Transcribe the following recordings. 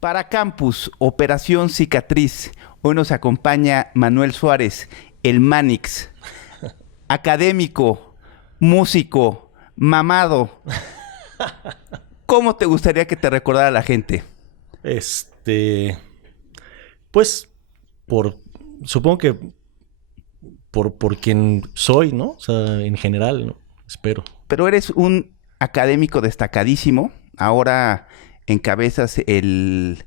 Para Campus, Operación Cicatriz. Hoy nos acompaña Manuel Suárez, el Manix, académico, músico, mamado. ¿Cómo te gustaría que te recordara la gente? Pues, por, supongo que por quien soy, ¿no? O sea, en general, ¿no? Espero. Pero eres un académico destacadísimo. Ahora encabezas el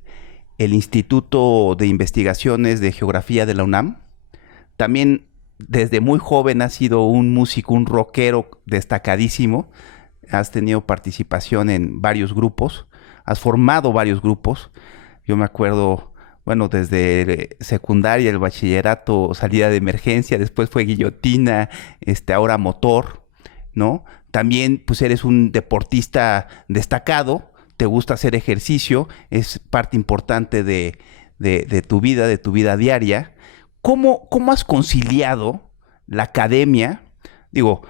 Instituto de Investigaciones de Geografía de la UNAM. También desde muy joven has sido un músico, un rockero destacadísimo. Has tenido participación en varios grupos. Has formado varios grupos. Yo me acuerdo, bueno, desde secundaria, el bachillerato, salida de emergencia, después fue Guillotina, ahora Motor, ¿no? También, pues, eres un deportista destacado, te gusta hacer ejercicio, es parte importante de tu vida diaria. ¿Cómo has conciliado la academia? Digo,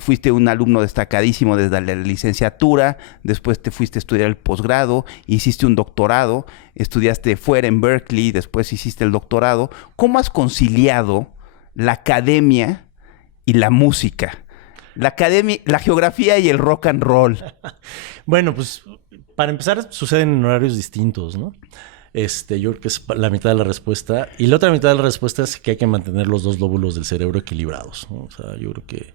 fuiste un alumno destacadísimo desde la licenciatura, después te fuiste a estudiar el posgrado, hiciste un doctorado, estudiaste fuera en Berkeley, después hiciste el doctorado. ¿Cómo has conciliado la academia y la música? La academia, la geografía y el rock and roll. Bueno, pues para empezar suceden en horarios distintos, ¿no? Yo creo que es la mitad de la respuesta. Y la otra mitad de la respuesta es que hay que mantener los dos lóbulos del cerebro equilibrados, ¿no? O sea, yo creo que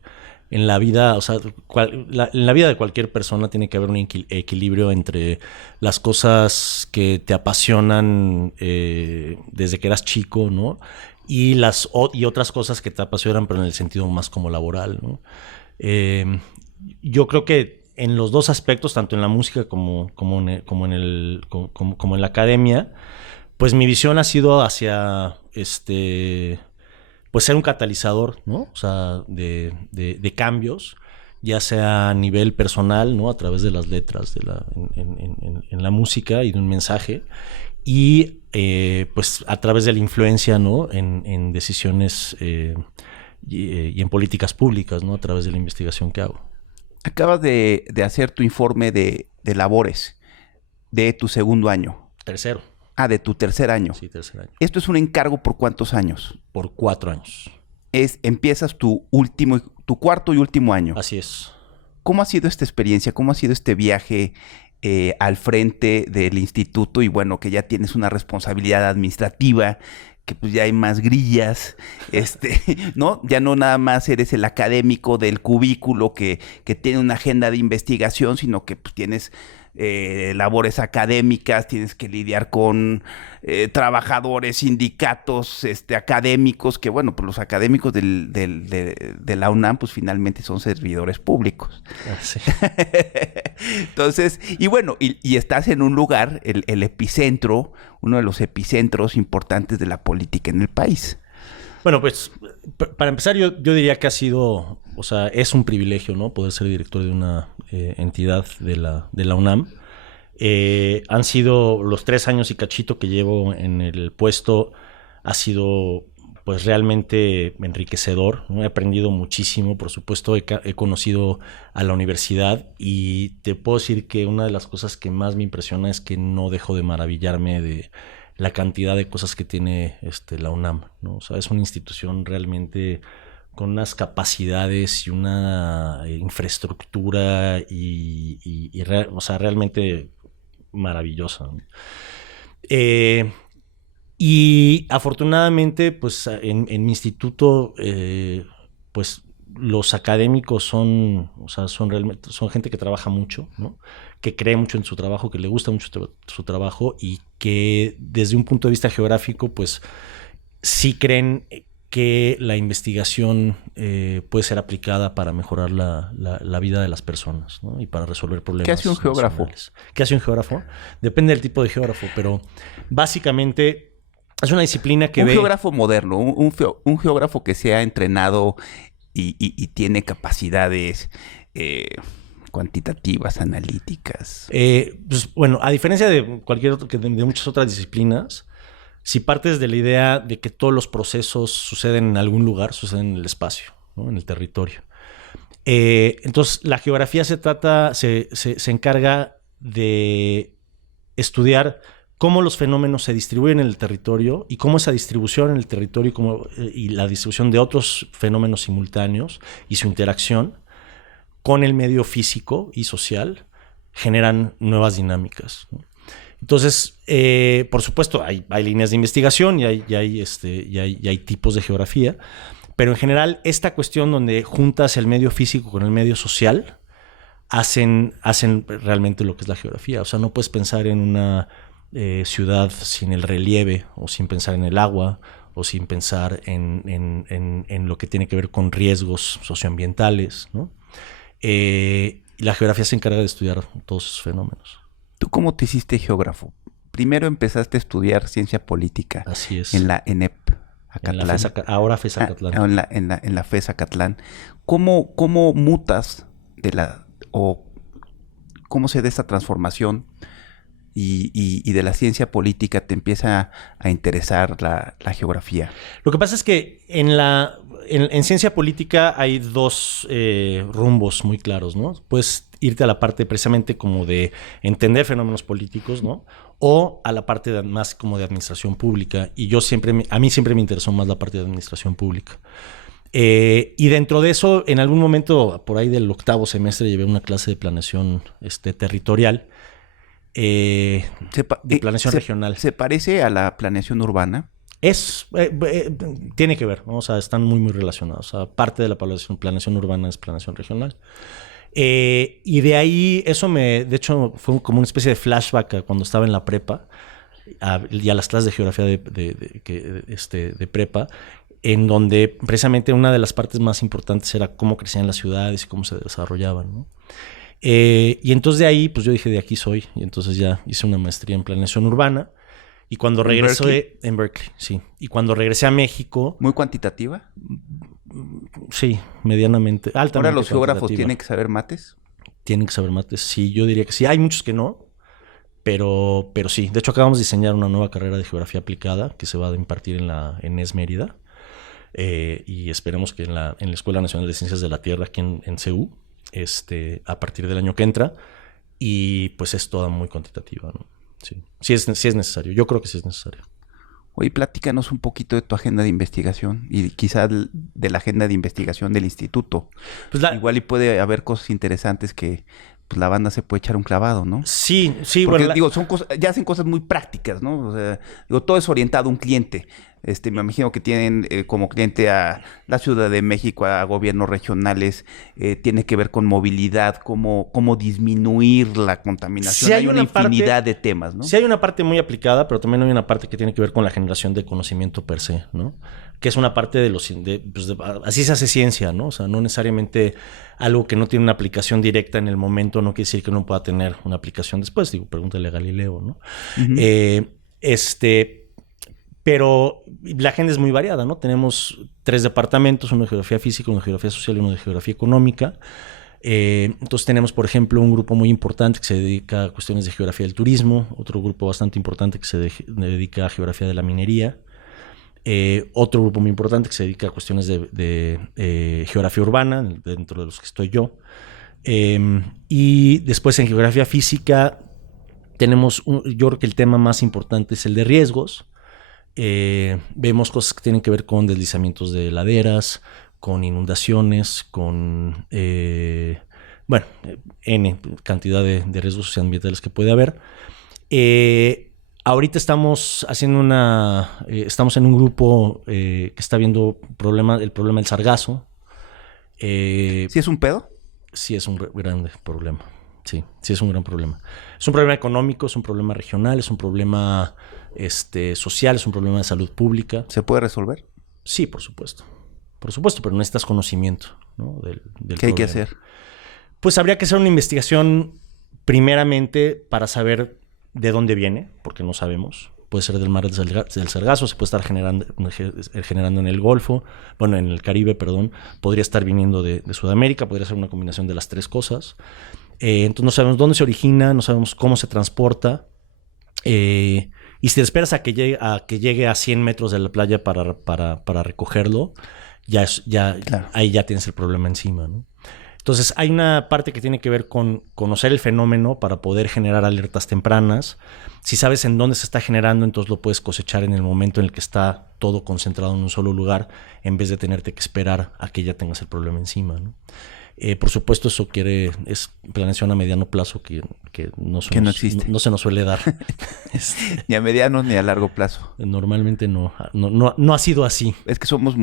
en la vida, o sea, en la vida de cualquier persona tiene que haber un equilibrio entre las cosas que te apasionan desde que eras chico, ¿no? Y otras cosas que te apasionan, pero en el sentido más como laboral, ¿no? Yo creo que en los dos aspectos, tanto en la música como en la academia, pues mi visión ha sido hacia pues ser un catalizador, ¿no? O sea, de cambios, ya sea a nivel personal, ¿no? A través de las letras en la música y de un mensaje, y pues a través de la influencia, ¿no? En decisiones y en políticas públicas, ¿no? A través de la investigación que hago. Acabas de hacer tu informe de labores de tu segundo año. Tercero. Ah, de tu tercer año. Sí, tercer año. ¿Esto es un encargo por cuántos años? Por 4 años. Empiezas tu cuarto y último año. Así es. ¿Cómo ha sido esta experiencia? ¿Cómo ha sido este viaje al frente del instituto? Y bueno, que ya tienes una responsabilidad administrativa, que pues ya hay más grillas, ¿no? Ya no nada más eres el académico del cubículo que tiene una agenda de investigación, sino que pues tienes labores académicas, tienes que lidiar con trabajadores, sindicatos, académicos, que bueno, pues los académicos de la UNAM, pues finalmente son servidores públicos. Sí. Entonces, y bueno, y estás en un lugar, el epicentro, uno de los epicentros importantes de la política en el país. Bueno, pues para empezar yo diría que ha sido, o sea, es un privilegio, ¿no? Poder ser director de una entidad de la UNAM. Han sido los 3 años y cachito que llevo en el puesto, ha sido pues realmente enriquecedor, ¿no? He aprendido muchísimo, por supuesto he conocido a la universidad y te puedo decir que una de las cosas que más me impresiona es que no dejo de maravillarme de la cantidad de cosas que tiene la UNAM, ¿no? O sea, es una institución realmente con unas capacidades y una infraestructura o sea, realmente maravillosa, ¿no? Y afortunadamente, pues en mi instituto, pues los académicos son gente que trabaja mucho, ¿no? Que cree mucho en su trabajo, que le gusta mucho su trabajo y que desde un punto de vista geográfico, pues sí creen que la investigación puede ser aplicada para mejorar la vida de las personas, ¿no? Y para resolver problemas. ¿Qué hace un geógrafo? ¿Qué hace un geógrafo? Depende del tipo de geógrafo, pero básicamente es una disciplina que un geógrafo moderno, un geógrafo que se ha entrenado y tiene capacidades cuantitativas, analíticas. Pues, bueno, a diferencia de de muchas otras disciplinas, si partes de la idea de que todos los procesos suceden en algún lugar, suceden en el espacio, ¿no? En el territorio. Entonces, la geografía se encarga de estudiar cómo los fenómenos se distribuyen en el territorio y cómo esa distribución en el territorio y la distribución de otros fenómenos simultáneos y su interacción con el medio físico y social generan nuevas dinámicas, ¿no? Entonces, por supuesto, hay líneas de investigación y hay tipos de geografía, pero en general esta cuestión donde juntas el medio físico con el medio social hacen realmente lo que es la geografía. O sea, no puedes pensar en una ciudad sin el relieve o sin pensar en el agua o sin pensar en lo que tiene que ver con riesgos socioambientales, ¿no? La geografía se encarga de estudiar todos esos fenómenos. ¿Tú cómo te hiciste geógrafo? Primero empezaste a estudiar ciencia política. Así es. En la ENEP, Acatlán. Ahora FES Acatlán. En la FES Acatlán. ¿Cómo mutas o cómo se da esta transformación y de la ciencia política te empieza a interesar la geografía? Lo que pasa es que en ciencia política hay dos rumbos muy claros, ¿no? Puedes irte a la parte precisamente como de entender fenómenos políticos, ¿no? O a la parte más como de administración pública. Y a mí siempre me interesó más la parte de administración pública. Y dentro de eso, en algún momento, por ahí del 8º semestre, llevé una clase de planeación territorial, de planeación regional. ¿Se parece a la planeación urbana? Tiene que ver, ¿no? O sea, están muy, muy relacionados. O sea, parte de la planeación urbana es planeación regional. Y de ahí, de hecho, fue como una especie de flashback a cuando estaba en la prepa y a las clases de geografía de prepa, en donde precisamente una de las partes más importantes era cómo crecían las ciudades y cómo se desarrollaban, ¿no? Y entonces de ahí, pues yo dije, de aquí soy. Y entonces ya hice una maestría en planeación urbana. Y cuando regresé... En Berkeley, sí. Y cuando regresé a México... ¿Muy cuantitativa? Sí, medianamente, altamente. ¿Ahora los geógrafos tienen que saber mates? Tienen que saber mates, sí, yo diría que sí. Hay muchos que no, pero sí. De hecho, acabamos de diseñar una nueva carrera de geografía aplicada que se va a impartir en ES Mérida. Y esperemos que en la Escuela Nacional de Ciencias de la Tierra, aquí en CU, a partir del año que entra. Y pues es toda muy cuantitativa, ¿no? Sí es necesario. Yo creo que sí es necesario. Oye, platícanos un poquito de tu agenda de investigación y quizá de la agenda de investigación del instituto. Pues igual y puede haber cosas interesantes que pues, la banda se puede echar un clavado, ¿no? Sí. Porque digo, son cosas, ya hacen cosas muy prácticas, ¿no? O sea, digo, todo es orientado a un cliente. Me imagino que tienen como cliente a la Ciudad de México, a gobiernos regionales, tiene que ver con movilidad, cómo disminuir la contaminación. Sí, hay una infinidad de temas, ¿no? Sí hay una parte muy aplicada, pero también hay una parte que tiene que ver con la generación de conocimiento per se, ¿no? Que es una parte así se hace ciencia, ¿no? O sea, no necesariamente algo que no tiene una aplicación directa en el momento no quiere decir que no pueda tener una aplicación después. Digo, pregúntale a Galileo, ¿no? Uh-huh. Pero la agenda es muy variada, ¿no? Tenemos 3 departamentos, uno de geografía física, uno de geografía social y uno de geografía económica. Entonces tenemos, por ejemplo, un grupo muy importante que se dedica a cuestiones de geografía del turismo, otro grupo bastante importante que se dedica a geografía de la minería, otro grupo muy importante que se dedica a cuestiones de geografía urbana, dentro de los que estoy yo. Y después en geografía física tenemos, yo creo que el tema más importante es el de riesgos. Vemos cosas que tienen que ver con deslizamientos de laderas, con inundaciones, con N cantidad de riesgos socioambientales que puede haber. Ahorita estamos estamos en un grupo que está viendo el problema del sargazo. ¿Sí es un pedo? Sí es un grande problema. Sí es un gran problema. Es un problema económico, es un problema regional, es un problema social, es un problema de salud pública. ¿Se puede resolver? Sí, por supuesto. Por supuesto, pero necesitas conocimiento, ¿no? del ¿Qué hay que hacer? Pues habría que hacer una investigación primeramente para saber de dónde viene, porque no sabemos. Puede ser del mar del Sargazo, se puede estar generando en el Golfo, en el Caribe, perdón. Podría estar viniendo de Sudamérica, podría ser una combinación de las 3 cosas. Entonces no sabemos dónde se origina, no sabemos cómo se transporta. Y si te esperas a que llegue a 100 metros de la playa para recogerlo, claro. Ahí ya tienes el problema encima, ¿no? Entonces, hay una parte que tiene que ver con conocer el fenómeno para poder generar alertas tempranas. Si sabes en dónde se está generando, entonces lo puedes cosechar en el momento en el que está todo concentrado en un solo lugar, en vez de tenerte que esperar a que ya tengas el problema encima, ¿no? Por supuesto, eso es planeación a mediano plazo que no existe. No se nos suele dar. Ni a mediano ni a largo plazo. Normalmente no ha sido así. Es que somos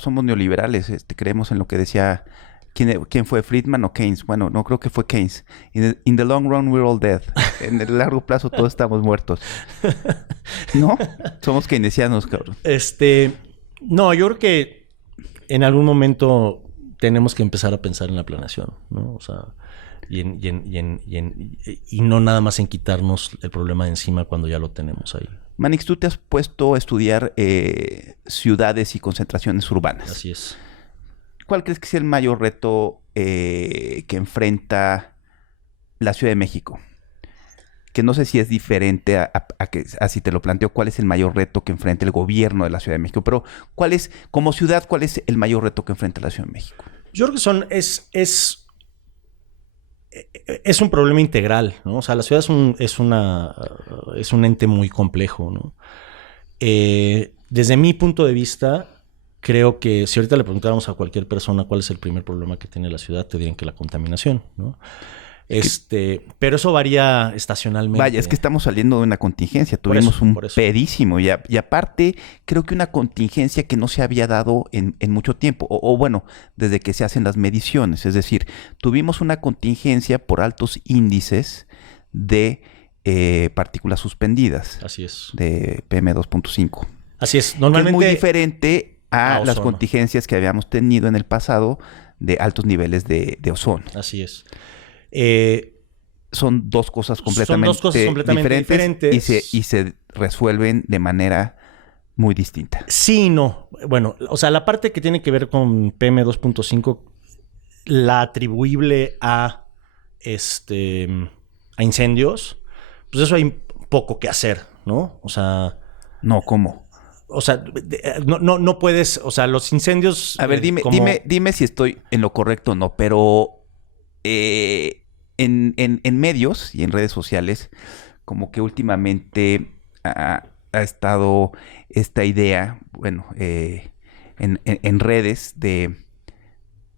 somos neoliberales. Creemos en lo que decía... ¿Quién fue? ¿Friedman o Keynes? Bueno, no creo que fue Keynes. In the long run, we're all dead. En el largo plazo, todos estamos muertos. ¿No? Somos keynesianos, cabrón. No, yo creo que en algún momento tenemos que empezar a pensar en la planeación, ¿no? O sea, y no nada más en quitarnos el problema de encima cuando ya lo tenemos ahí. Manix, tú te has puesto a estudiar ciudades y concentraciones urbanas. Así es. ¿Cuál crees que es el mayor reto que enfrenta la Ciudad de México? Que no sé si es diferente a si te lo planteo, ¿cuál es el mayor reto que enfrenta el gobierno de la Ciudad de México? Pero, como ciudad, ¿cuál es el mayor reto que enfrenta la Ciudad de México? Yo creo que es un problema integral, ¿no? O sea, la ciudad es un ente muy complejo, ¿no? Desde mi punto de vista, creo que si ahorita le preguntáramos a cualquier persona cuál es el primer problema que tiene la ciudad, te dirían que la contaminación, ¿no? Pero eso varía estacionalmente. Vaya, es que estamos saliendo de una contingencia. Tuvimos un pedísimo. Y aparte, creo que una contingencia que no se había dado en mucho tiempo. O bueno, desde que se hacen las mediciones. Es decir, tuvimos una contingencia por altos índices de partículas suspendidas. Así es. De PM2.5. Así es. Normalmente... Que es muy diferente a las contingencias que habíamos tenido en el pasado de altos niveles de ozono. Así es. Son dos cosas completamente diferentes y se resuelven de manera muy distinta. Sí y no. Bueno, o sea, la parte que tiene que ver con PM2.5, la atribuible a incendios, pues eso hay poco que hacer, ¿no? O sea... No, ¿cómo? O sea, no puedes... O sea, los incendios... A ver, dime si estoy en lo correcto o no, pero... En medios y en redes sociales, como que últimamente ha estado esta idea, bueno, en redes de,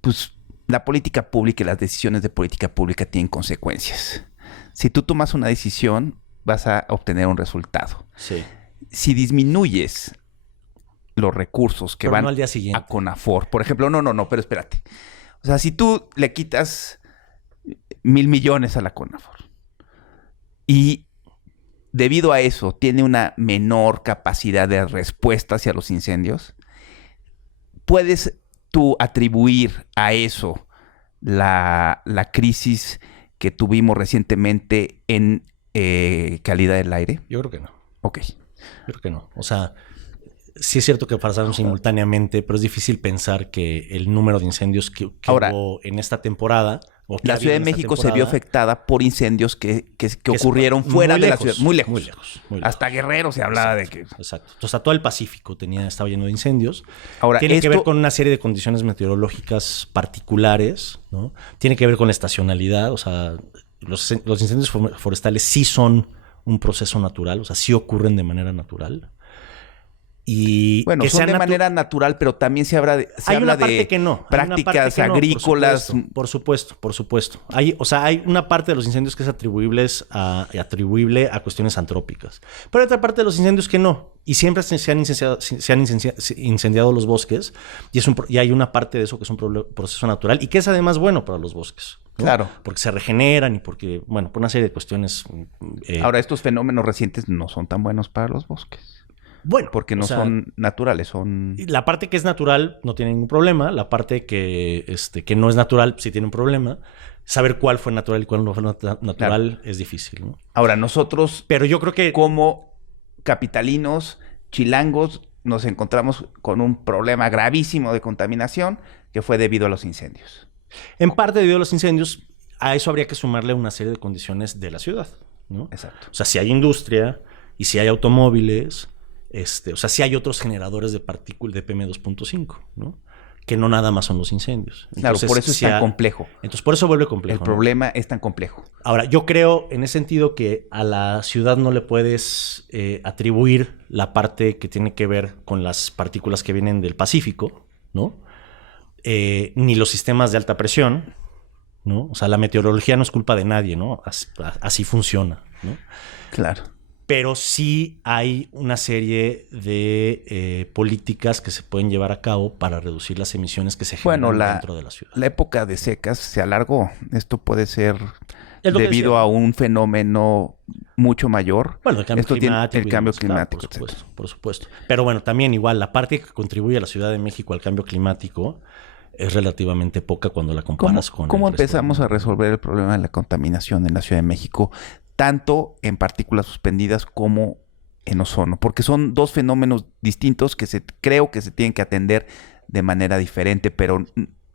pues, la política pública y las decisiones de política pública tienen consecuencias. Si tú tomas una decisión, vas a obtener un resultado. Sí. Si disminuyes los recursos que van al día siguiente a CONAFOR, por ejemplo, no, pero espérate. O sea, si tú le quitas 1,000 millones a la CONAFOR y debido a eso tiene una menor capacidad de respuesta hacia los incendios, ¿puedes tú atribuir a eso la crisis que tuvimos recientemente en calidad del aire? Yo creo que no. Ok. Yo creo que no. O sea, sí es cierto que pasaron simultáneamente, pero es difícil pensar que el número de incendios que hubo en esta temporada... La Ciudad de México se vio afectada por incendios que ocurrieron fuera de la ciudad. Muy lejos. Hasta Guerrero se hablaba de que... Exacto. O sea, todo el Pacífico estaba lleno de incendios. Ahora, tiene que ver con una serie de condiciones meteorológicas particulares, ¿no? Tiene que ver con la estacionalidad. O sea, los incendios forestales sí son un proceso natural. O sea, sí ocurren de manera natural. Y bueno, que son de manera natural, pero también se habla de prácticas agrícolas. Por supuesto. Hay una parte de los incendios que es atribuible a cuestiones antrópicas. Pero hay otra parte de los incendios que no. Y siempre se han incendiado los bosques. Y hay una parte de eso que es un proceso natural y que es además bueno para los bosques, ¿no? Claro. Porque se regeneran y porque, bueno, por una serie de cuestiones. Ahora, estos fenómenos recientes no son tan buenos para los bosques. Bueno, porque no son naturales, son... La parte que es natural no tiene ningún problema. La parte que no es natural sí tiene un problema. Saber cuál fue natural y cuál no fue natural es difícil, ¿no? Ahora, nosotros... Pero yo creo que... Como capitalinos, chilangos, nos encontramos con un problema gravísimo de contaminación que fue debido a los incendios. En parte debido a los incendios, a eso habría que sumarle una serie de condiciones de la ciudad, ¿no? Exacto. O sea, si hay industria y si hay automóviles... o sea, sí hay otros generadores de partículas de PM2.5, ¿no? que no nada más son los incendios. Claro, Entonces, por eso es tan complejo. Entonces, por eso vuelve complejo. El problema es tan complejo. Ahora, yo creo en ese sentido que a la ciudad no le puedes atribuir la parte que tiene que ver con las partículas que vienen del Pacífico, ¿no? Ni los sistemas de alta presión, ¿no? O sea, la meteorología no es culpa de nadie, ¿no? Así funciona, ¿no? Claro. Pero sí hay una serie de políticas que se pueden llevar a cabo para reducir las emisiones que se generan dentro de la ciudad. La época de secas se alargó. Esto puede ser debido a un fenómeno mucho mayor. Bueno, el cambio climático. El cambio climático, claro, por supuesto. Pero bueno, también igual, la parte que contribuye a la Ciudad de México al cambio climático es relativamente poca cuando la comparas con... ¿Cómo empezamos a resolver el problema de la contaminación en la Ciudad de México? Tanto en partículas suspendidas como en ozono, porque son dos fenómenos distintos que creo que se tienen que atender de manera diferente, pero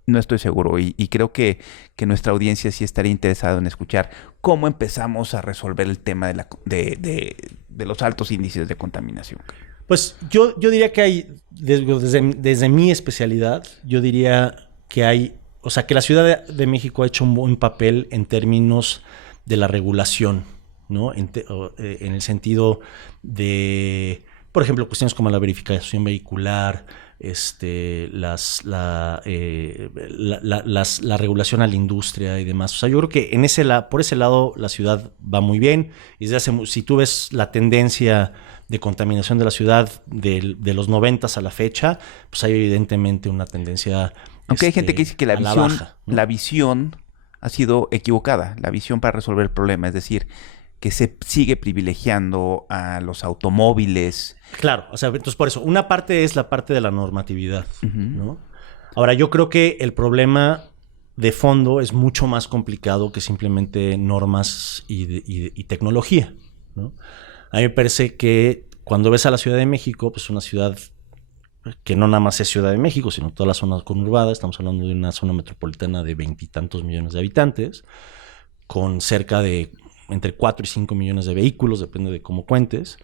no estoy seguro y creo que nuestra audiencia sí estaría interesada en escuchar cómo empezamos a resolver el tema de los altos índices de contaminación. Pues yo diría que hay, desde mi especialidad, yo diría que hay, o sea, que la Ciudad de México ha hecho un buen papel en términos de la regulación, ¿no? En el sentido de, por ejemplo, cuestiones como la verificación vehicular, la regulación a la industria y demás. O sea, yo creo que por ese lado la ciudad va muy bien. Y si tú ves la tendencia de contaminación de la ciudad de los 90s a la fecha, pues hay evidentemente una tendencia. Aunque hay gente que dice que la visión ha sido equivocada, la visión para resolver el problema, es decir, que se sigue privilegiando a los automóviles. Claro, o sea, entonces por eso, una parte es la parte de la normatividad, ¿no? Ahora, yo creo que el problema de fondo es mucho más complicado que simplemente normas y tecnología, ¿no? A mí me parece que cuando ves a la Ciudad de México, pues una ciudad que no nada más es Ciudad de México, sino toda la zona conurbada. Estamos hablando de una zona metropolitana de 20 y tantos millones de habitantes, con cerca de entre 4 y 5 millones de vehículos, depende de cómo cuentes.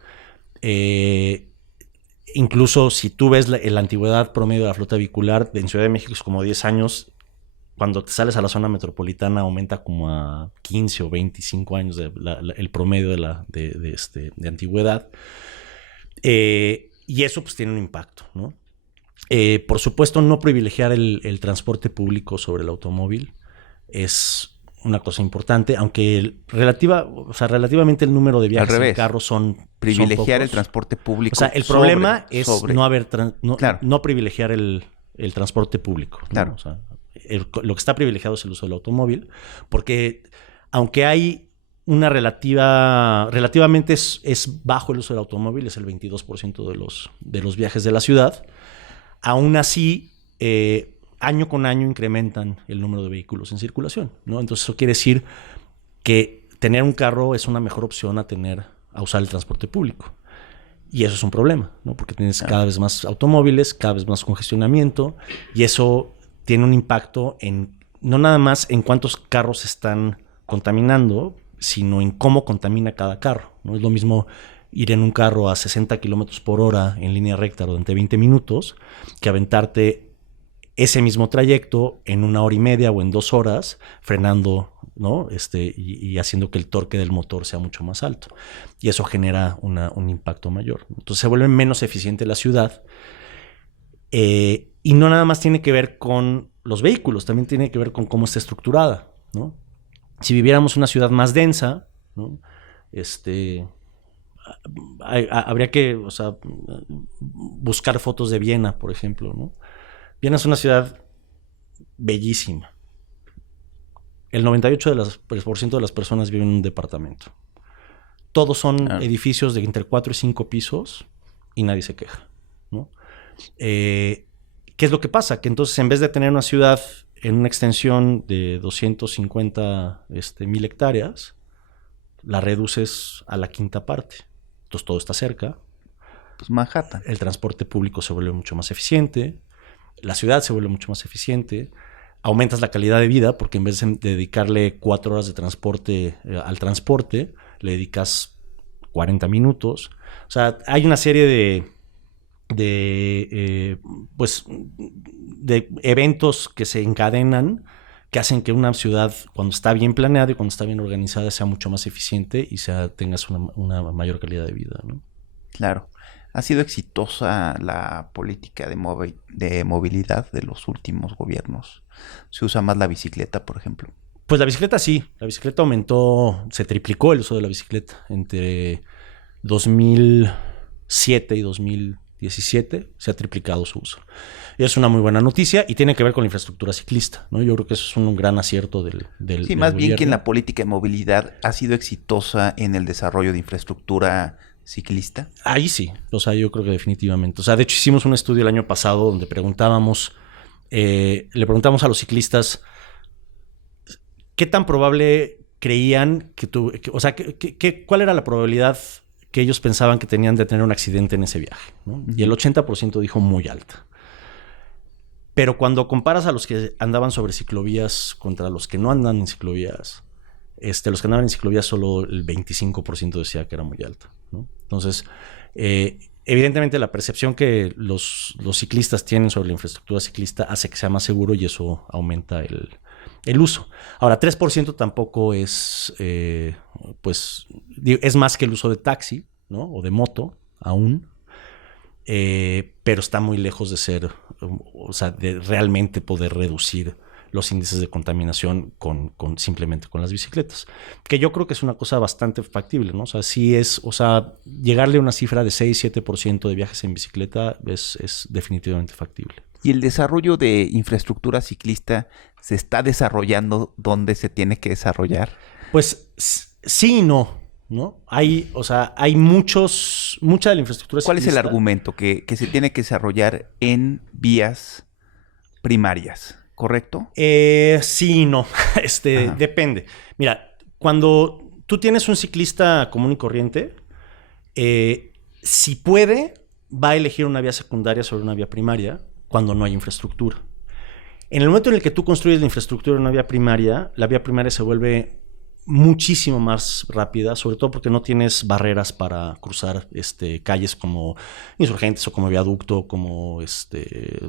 Incluso si tú ves la antigüedad promedio de la flota vehicular en Ciudad de México es como 10 años. Cuando te sales a la zona metropolitana aumenta como a 15 o 25 años el promedio de antigüedad. Y eso pues tiene un impacto, ¿no? Por supuesto, no privilegiar el transporte público sobre el automóvil es una cosa importante, aunque relativamente el número de viajes en carro son privilegiar el transporte público. O sea, el problema es no privilegiar el transporte público, ¿no? Claro. O sea, lo que está privilegiado es el uso del automóvil, porque aunque hay relativamente es bajo el uso del automóvil, es el 22% de los viajes de la ciudad, aún así año con año incrementan el número de vehículos en circulación, ¿no? Entonces eso quiere decir que tener un carro es una mejor opción a usar el transporte público. Y eso es un problema, ¿no? Porque tienes cada vez más automóviles, cada vez más congestionamiento, y eso tiene un impacto no nada más en cuántos carros están contaminando, sino en cómo contamina cada carro. No es lo mismo ir en un carro a 60 kilómetros por hora en línea recta durante 20 minutos que aventarte ese mismo trayecto en 1 hora y media o en 2 horas frenando, ¿no? Y haciendo que el torque del motor sea mucho más alto. Y eso genera un impacto mayor. Entonces se vuelve menos eficiente la ciudad. Y no nada más tiene que ver con los vehículos, también tiene que ver con cómo está estructurada, ¿no? Si viviéramos una ciudad más densa, ¿no? Habría que, o sea, buscar fotos de Viena, por ejemplo, ¿no? Viena es una ciudad bellísima. El 98% de las personas viven en un departamento. Todos son edificios de entre 4 y 5 pisos y nadie se queja, ¿no? ¿Qué es lo que pasa? Que entonces en vez de tener una ciudad en una extensión de 250,000 hectáreas, la reduces a la quinta parte. Entonces todo está cerca. Pues Manhattan. El transporte público se vuelve mucho más eficiente. La ciudad se vuelve mucho más eficiente. Aumentas la calidad de vida porque en vez de dedicarle 4 horas de transporte al transporte, le dedicas 40 minutos. O sea, hay una serie pues, de eventos que se encadenan que hacen que una ciudad, cuando está bien planeada y cuando está bien organizada, sea mucho más eficiente y tengas una mayor calidad de vida, ¿no? Claro. ¿Ha sido exitosa la política de movilidad de los últimos gobiernos? ¿Se usa más la bicicleta, por ejemplo? Pues la bicicleta sí. La bicicleta aumentó, se triplicó el uso de la bicicleta entre 2007 y 2017. Se ha triplicado su uso. Y es una muy buena noticia y tiene que ver con la infraestructura ciclista, ¿no? Yo creo que eso es un gran acierto del Sí, más bien gobierno. que en la política de movilidad ha sido exitosa en el desarrollo de infraestructura ciclista. Ahí sí, o sea, yo creo que definitivamente. O sea, de hecho hicimos un estudio el año pasado donde le preguntamos a los ciclistas qué tan probable creían cuál era la probabilidad que ellos pensaban que tenían de tener un accidente en ese viaje, ¿no? Y el 80% dijo muy alta. Pero cuando comparas a los que andaban sobre ciclovías contra los que no andan en ciclovías, los que andaban en ciclovías solo el 25% decía que era muy alta, ¿no? Entonces, evidentemente la percepción que los ciclistas tienen sobre la infraestructura ciclista hace que sea más seguro y eso aumenta el uso. Ahora, 3% tampoco es, pues, es más que el uso de taxi, ¿no? O de moto, aún. Pero está muy lejos de ser, o sea, de realmente poder reducir los índices de contaminación simplemente con las bicicletas. Que yo creo que es una cosa bastante factible, ¿no? O sea, sí es, o sea, llegarle a una cifra de 6-7% de viajes en bicicleta es definitivamente factible. ¿Y el desarrollo de infraestructura ciclista se está desarrollando donde se tiene que desarrollar? Pues sí y no, ¿no? Hay mucha de la infraestructura ¿Cuál ciclista. es el argumento? Que se tiene que desarrollar en vías primarias, ¿correcto? Sí y no. Depende. Mira, cuando tú tienes un ciclista común y corriente, si puede, va a elegir una vía secundaria sobre una vía primaria cuando no hay infraestructura. En el momento en el que tú construyes la infraestructura en una vía primaria, la vía primaria se vuelve muchísimo más rápida, sobre todo porque no tienes barreras para cruzar calles como Insurgentes o como Viaducto, como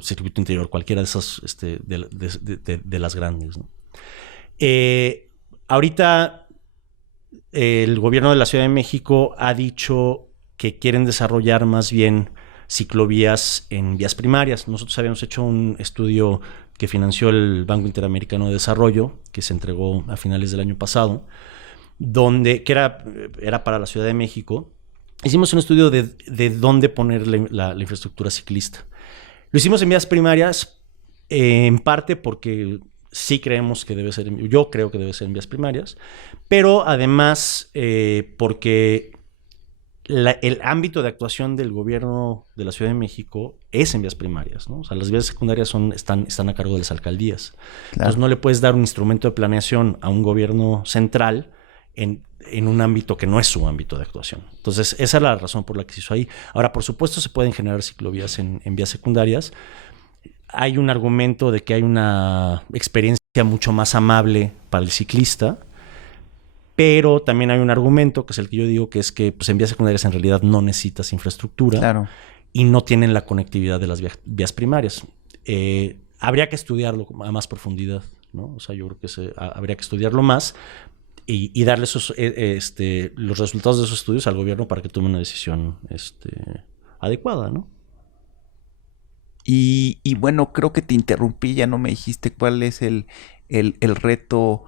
Circuito Interior, cualquiera de esas de las grandes, ¿no? Ahorita el gobierno de la Ciudad de México ha dicho que quieren desarrollar más bien ciclovías en vías primarias. Nosotros habíamos hecho un estudio que financió el Banco Interamericano de Desarrollo, que se entregó a finales del año pasado, que era para la Ciudad de México. Hicimos un estudio de dónde poner la infraestructura ciclista. Lo hicimos en vías primarias, en parte porque sí creemos que debe ser, yo creo que debe ser en vías primarias, pero además porque el ámbito de actuación del gobierno de la Ciudad de México es en vías primarias, ¿no? O sea, las vías secundarias están a cargo de las alcaldías. Claro. Entonces no le puedes dar un instrumento de planeación a un gobierno central en un ámbito que no es su ámbito de actuación. Entonces esa es la razón por la que se hizo ahí. Ahora, por supuesto, se pueden generar ciclovías en vías secundarias. Hay un argumento de que hay una experiencia mucho más amable para el ciclista, pero también hay un argumento, que es el que yo digo, que es que pues, en vías secundarias en realidad no necesitas infraestructura. Claro. Y no tienen la conectividad de las vías primarias. Habría que estudiarlo a más profundidad, ¿no? O sea, yo creo que habría que estudiarlo más y darle los resultados de esos estudios al gobierno para que tome una decisión adecuada, ¿no? Y bueno, creo que te interrumpí, ya no me dijiste cuál es el reto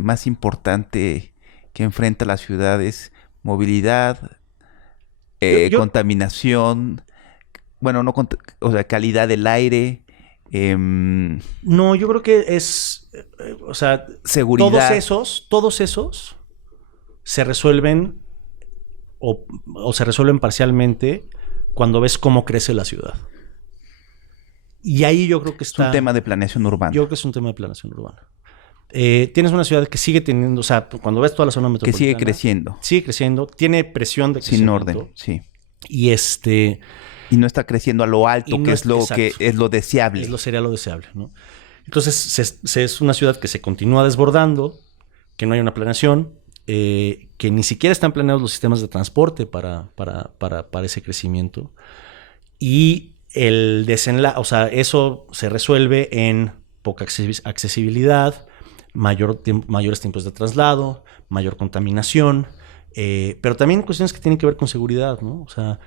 más importante que enfrenta las ciudades: movilidad, contaminación, bueno, no, o sea, calidad del aire. No, yo creo que es, o sea, seguridad. Todos esos se resuelven o se resuelven parcialmente cuando ves cómo crece la ciudad. Y ahí yo creo que está... Es un tema de planeación urbana. Yo creo que es un tema de planeación urbana. Tienes una ciudad que sigue teniendo, o sea, cuando ves toda la zona metropolitana... Que sigue creciendo. Sigue creciendo, tiene presión de crecimiento. Sin orden, sí. Y no está creciendo a lo alto, que es lo deseable. Sería lo deseable, ¿no? Entonces, es una ciudad que se continúa desbordando, que no hay una planeación, que ni siquiera están planeados los sistemas de transporte para ese crecimiento. Y el desenlace, o sea, eso se resuelve en poca accesibilidad, mayores tiempos de traslado, mayor contaminación, pero también cuestiones que tienen que ver con seguridad, ¿no? O sea,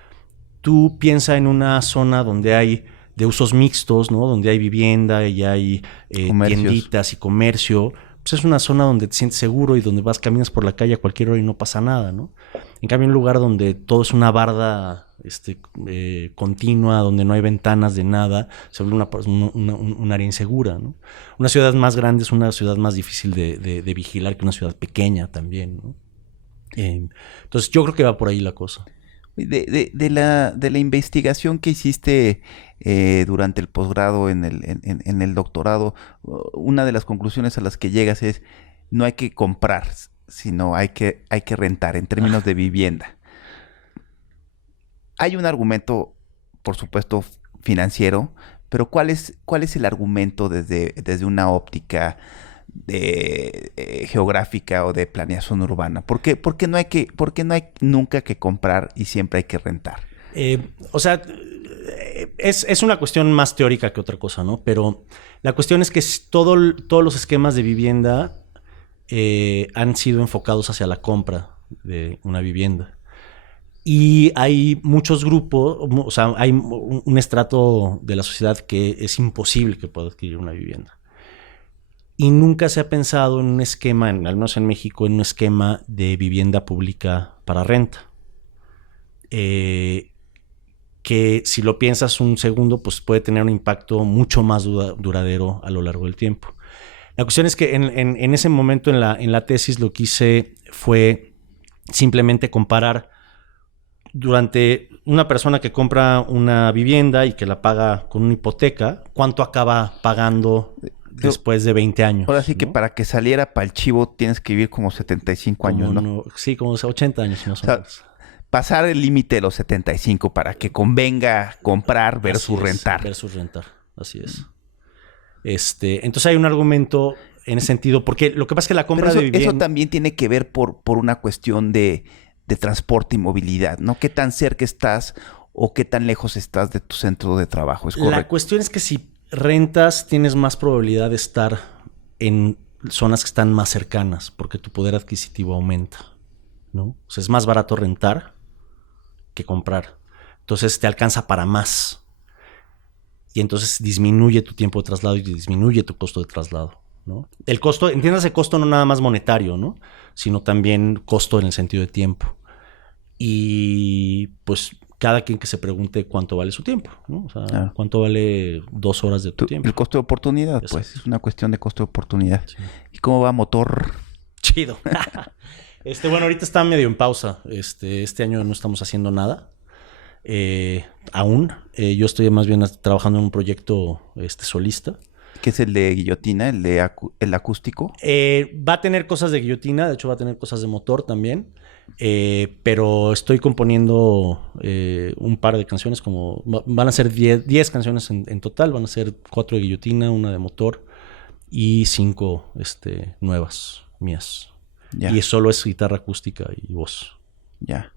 tú piensa en una zona donde hay de usos mixtos, ¿no? Donde hay vivienda y hay tienditas y comercio. Pues es una zona donde te sientes seguro y donde caminas por la calle a cualquier hora y no pasa nada, ¿no? En cambio, un lugar donde todo es una barda continua, donde no hay ventanas de nada, se vuelve un área insegura, ¿no? Una ciudad más grande es una ciudad más difícil de vigilar que una ciudad pequeña también, ¿no? Entonces, yo creo que va por ahí la cosa. De la investigación que hiciste durante el posgrado en el doctorado, una de las conclusiones a las que llegas es no hay que comprar, sino hay que rentar en términos de vivienda. Hay un argumento, por supuesto, financiero, pero ¿cuál es el argumento desde una óptica geográfica o de planeación urbana? ¿Por qué no hay nunca que comprar y siempre hay que rentar? O sea, es una cuestión más teórica que otra cosa, ¿no? Pero la cuestión es que todos los esquemas de vivienda han sido enfocados hacia la compra de una vivienda. Y hay muchos grupos, o sea, hay un estrato de la sociedad que es imposible que pueda adquirir una vivienda. Y nunca se ha pensado en un esquema, al menos en México, en un esquema de vivienda pública para renta. Que si lo piensas un segundo, pues puede tener un impacto mucho más duradero a lo largo del tiempo. La cuestión es que en ese momento en la tesis lo que hice fue simplemente comparar durante una persona que compra una vivienda y que la paga con una hipoteca, ¿cuánto acaba pagando después de 20 años? Ahora sí que, ¿no?, para que saliera para el chivo tienes que vivir como 75 años, ¿no? Sí, como 80 años más o menos. Pasar el límite de los 75 para que convenga comprar versus rentar. Versus rentar, así es. Entonces hay un argumento en ese sentido, porque lo que pasa es que la compra de vivienda... Eso también tiene que ver por una cuestión de transporte y movilidad, ¿no? ¿Qué tan cerca estás o qué tan lejos estás de tu centro de trabajo? ¿Es correcto? La cuestión es que si rentas tienes más probabilidad de estar en zonas que están más cercanas, porque tu poder adquisitivo aumenta, ¿no? O sea, es más barato rentar que comprar. Entonces te alcanza para más. Y entonces disminuye tu tiempo de traslado y disminuye tu costo de traslado, ¿no? El costo, entiéndase costo no nada más monetario, ¿no? Sino también costo en el sentido de tiempo. Y pues cada quien que se pregunte cuánto vale su tiempo, ¿no? O sea, claro, cuánto vale 2 horas de tu tiempo. El costo de oportunidad, exacto, pues es una cuestión de costo de oportunidad. Sí. ¿Y cómo va motor? Chido. Bueno, ahorita está medio en pausa. Este año no estamos haciendo nada. Aún. Yo estoy más bien trabajando en un proyecto solista. ¿Qué es el de guillotina? ¿El acústico? Va a tener cosas de guillotina, de hecho va a tener cosas de motor también. Pero estoy componiendo un par de canciones, van a ser 10 canciones en total, van a ser 4 de guillotina, 1 de motor y 5 nuevas mías. Ya. Y solo es guitarra acústica y voz. Ya.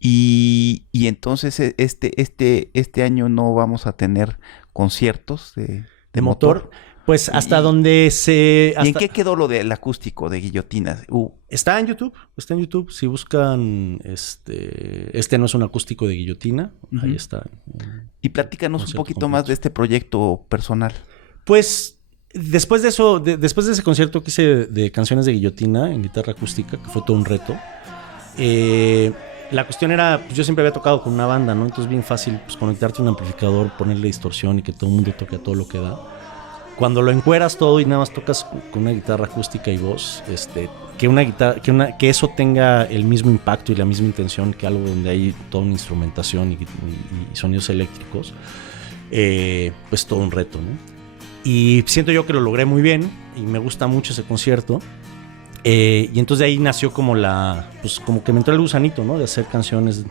Y entonces este año no vamos a tener conciertos de motor. Pues hasta donde se... ¿Y en qué quedó lo del acústico de guillotinas? Está en YouTube. Si buscan no es un acústico de guillotina, ahí está. Y platícanos un poquito más de este proyecto personal. Pues después de eso, después de ese concierto que hice de canciones de guillotina en guitarra acústica, que fue todo un reto, la cuestión era, pues yo siempre había tocado con una banda, ¿no? Entonces bien fácil pues conectarte a un amplificador, ponerle distorsión y que todo el mundo toque a todo lo que da. Cuando lo encueras todo y nada más tocas con una guitarra acústica y voz, que eso tenga el mismo impacto y la misma intención que algo donde hay toda una instrumentación y sonidos eléctricos, pues todo un reto, ¿no? Y siento yo que lo logré muy bien y me gusta mucho ese concierto. Y entonces de ahí nació como pues como que me entró el gusanito, ¿no? De hacer canciones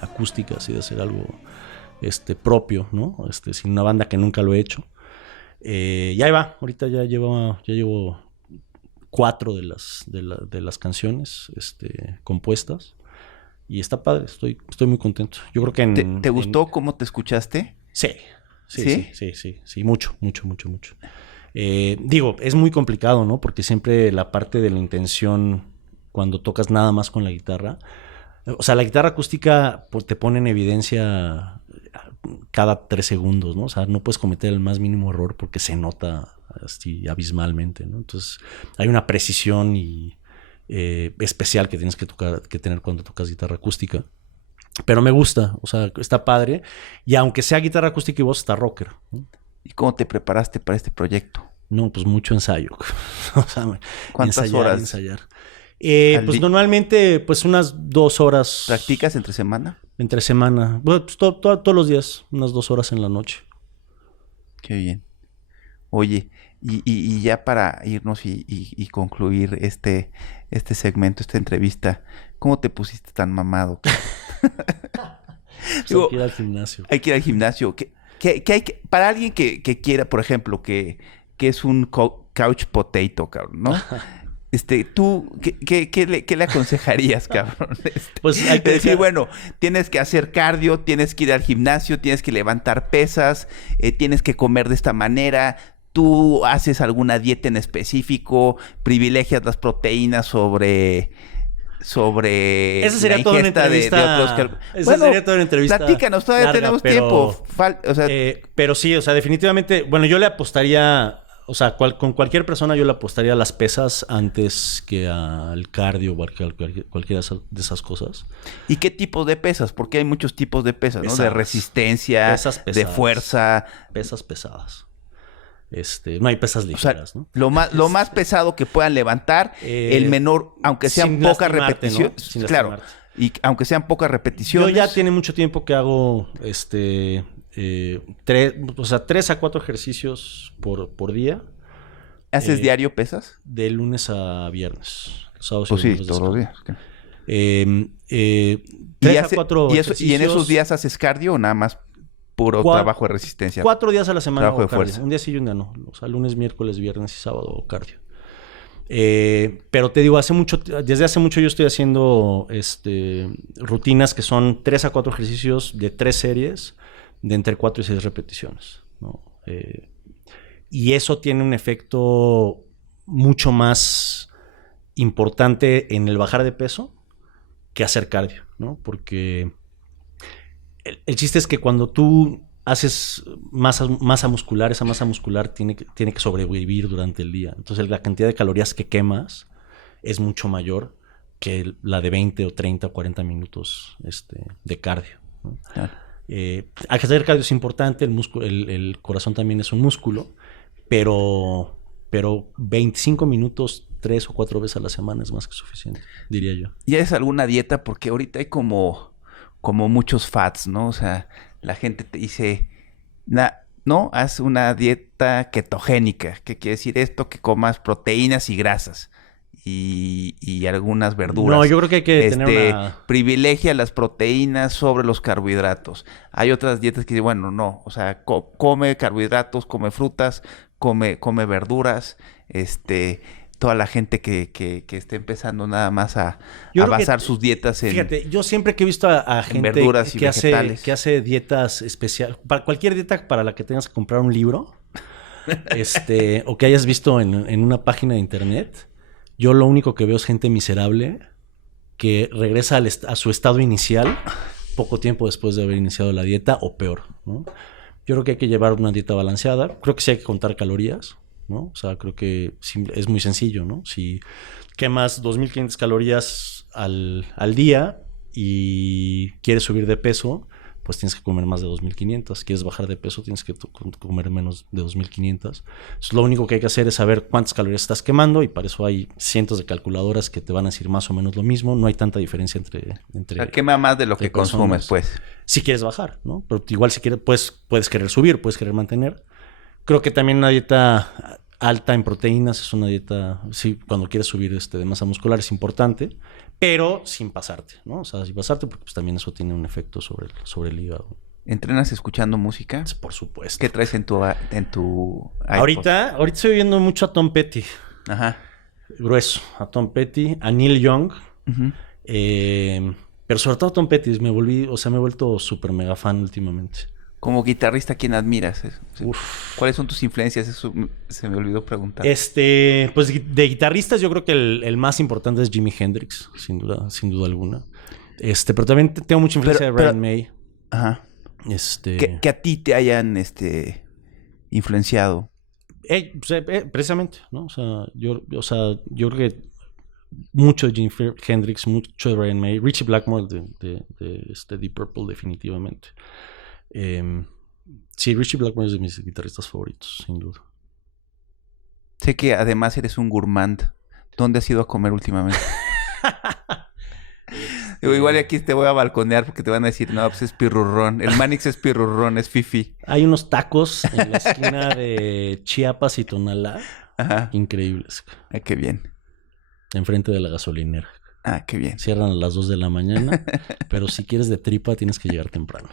acústicas y de hacer algo propio, ¿no? Sin una banda que nunca lo he hecho. Y ahí va, ahorita ya llevo 4 de las canciones compuestas. Y está padre, estoy muy contento. Yo creo que ¿Te gustó cómo te escuchaste? Sí, mucho. Digo, es muy complicado, ¿no? Porque siempre la parte de la intención, cuando tocas nada más con la guitarra, o sea, la guitarra acústica te pone en evidencia cada 3 segundos, ¿no? O sea, no puedes cometer el más mínimo error porque se nota así abismalmente, ¿no? Entonces, hay una precisión especial que tienes que tener cuando tocas guitarra acústica. Pero me gusta, o sea, está padre. Y aunque sea guitarra acústica y voz, está rocker, ¿no? ¿Y cómo te preparaste para este proyecto? No, pues mucho ensayo. O sea, ¿Cuántas horas? Ensayar. Pues normalmente, pues unas 2 horas. ¿Practicas entre semana? Entre semana. Bueno, pues todos los días, unas 2 horas en la noche. Qué bien. Oye, y ya para irnos y concluir este segmento, esta entrevista, ¿cómo te pusiste tan mamado? Digo, hay que ir al gimnasio. Hay que ir al gimnasio. Para alguien que quiera, por ejemplo, que es un couch potato, cabrón, ¿no? ¿Tú qué le aconsejarías, cabrón? Pues hay que decir, bueno, tienes que hacer cardio, tienes que ir al gimnasio, tienes que levantar pesas, tienes que comer de esta manera. ¿Tú haces alguna dieta en específico? ¿Privilegias las proteínas sobre esa sería toda una entrevista. Sería toda una entrevista. Platícanos, todavía larga, tenemos tiempo. Pero sí, o sea, definitivamente, bueno, yo le apostaría, o sea, con cualquier persona yo le apostaría a las pesas antes que al cardio o cualquiera de esas cosas. ¿Y qué tipo de pesas? Porque hay muchos tipos de pesas, ¿no? De resistencia, de fuerza. Pesas pesadas. No hay pesas ligeras, ¿no? Lo más pesado que puedan levantar, el menor, aunque sean pocas repeticiones. ¿No? Claro. Y aunque sean pocas repeticiones. Yo ya tiene mucho tiempo que hago 3 a 4 ejercicios por día. ¿Haces diario pesas? De lunes a viernes. Pues sí, todos los días. 3 a 4 ejercicios. ¿Y en esos días haces cardio o nada más puro trabajo de resistencia? 4 días a la semana trabajo hago de cardio. fuerza. Un día sí y un día no. O sea, lunes, miércoles, viernes y sábado cardio. Pero te digo, desde hace mucho yo estoy haciendo rutinas que son 3 a 4 ejercicios de 3 series de entre 4 y 6 repeticiones, ¿no? Y eso tiene un efecto mucho más importante en el bajar de peso que hacer cardio, ¿no? Porque el chiste es que cuando tú haces masa muscular, esa masa muscular tiene que sobrevivir durante el día. Entonces la cantidad de calorías que quemas es mucho mayor que la de 20 o 30 o 40 minutos de cardio, ¿no? Claro. Hacer cardio es importante, el corazón también es un músculo, pero 25 minutos 3 o 4 veces a la semana es más que suficiente, diría yo. ¿Y es alguna dieta? Porque ahorita hay como muchos fads, ¿no? O sea, la gente te dice, no, haz una dieta ketogénica. ¿Qué quiere decir esto? Que comas proteínas y grasas y algunas verduras. No, yo creo que hay que tener privilegia las proteínas sobre los carbohidratos. Hay otras dietas que dicen, bueno, no, o sea, come carbohidratos, come frutas, come verduras, toda la gente que esté empezando nada más a basar sus dietas en... Fíjate, yo siempre que he visto a gente verduras y vegetales. que hace dietas especiales, para cualquier dieta para la que tengas que comprar un libro, o que hayas visto en una página de internet, yo lo único que veo es gente miserable que regresa a su estado inicial poco tiempo después de haber iniciado la dieta o peor, ¿no? Yo creo que hay que llevar una dieta balanceada. Creo que sí hay que contar calorías, ¿no? O sea, creo que es muy sencillo, ¿no? Si quemas 2.500 calorías al día y quieres subir de peso, pues tienes que comer más de 2.500. Quieres bajar de peso, tienes que comer menos de 2.500. Entonces, lo único que hay que hacer es saber cuántas calorías estás quemando y para eso hay cientos de calculadoras que te van a decir más o menos lo mismo. No hay tanta diferencia entre o sea, quema más de lo que consumes, pues. Si quieres bajar, ¿no? Pero igual si quieres, puedes querer subir, puedes querer mantener. Creo que también una dieta alta en proteínas es una dieta, sí, cuando quieres subir de masa muscular es importante, pero sin pasarte, ¿no? O sea, sin pasarte porque pues, también eso tiene un efecto sobre el hígado. ¿Entrenas escuchando música? Por supuesto. ¿Qué traes en tu iPod? Ahorita estoy oyendo mucho a Tom Petty. Ajá. Grueso. A Tom Petty, a Neil Young. Uh-huh. Pero sobre todo Tom Petty, me he vuelto súper mega fan últimamente. Como guitarrista, ¿quién admiras? Uf. ¿Cuáles son tus influencias? Eso se me olvidó preguntar. Pues de guitarristas yo creo que el más importante es Jimi Hendrix, sin duda alguna. Pero también tengo mucha influencia de Brian May. Ajá. Que a ti te hayan influenciado. Precisamente, ¿no? Yo creo que mucho de Jimi Hendrix, mucho de Brian May, Richie Blackmore de Deep Purple, definitivamente. Sí, Richie Blackmore es de mis guitarristas favoritos, sin duda. Sé que además eres un gourmand. ¿Dónde has ido a comer últimamente? Igual aquí te voy a balconear porque te van a decir, no, pues es pirurrón. El Manix es pirurrón, es fifi. Hay unos tacos en la esquina de Chiapas y Tonalá. Ajá. Increíbles. Ay, qué bien. Enfrente de la gasolinera. Ah, qué bien. Cierran a las 2 de la mañana, pero si quieres de tripa tienes que llegar temprano.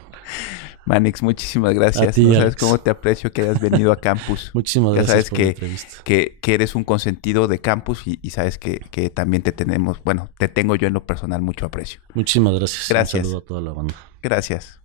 Manix, muchísimas gracias. A ti, no sabes Alex. cómo te aprecio que hayas venido a Campus. Muchísimas Ya gracias sabes por la entrevista. que eres un consentido de Campus y sabes que también te tengo yo en lo personal mucho aprecio. Muchísimas gracias. Gracias. Un saludo a toda la banda. Gracias.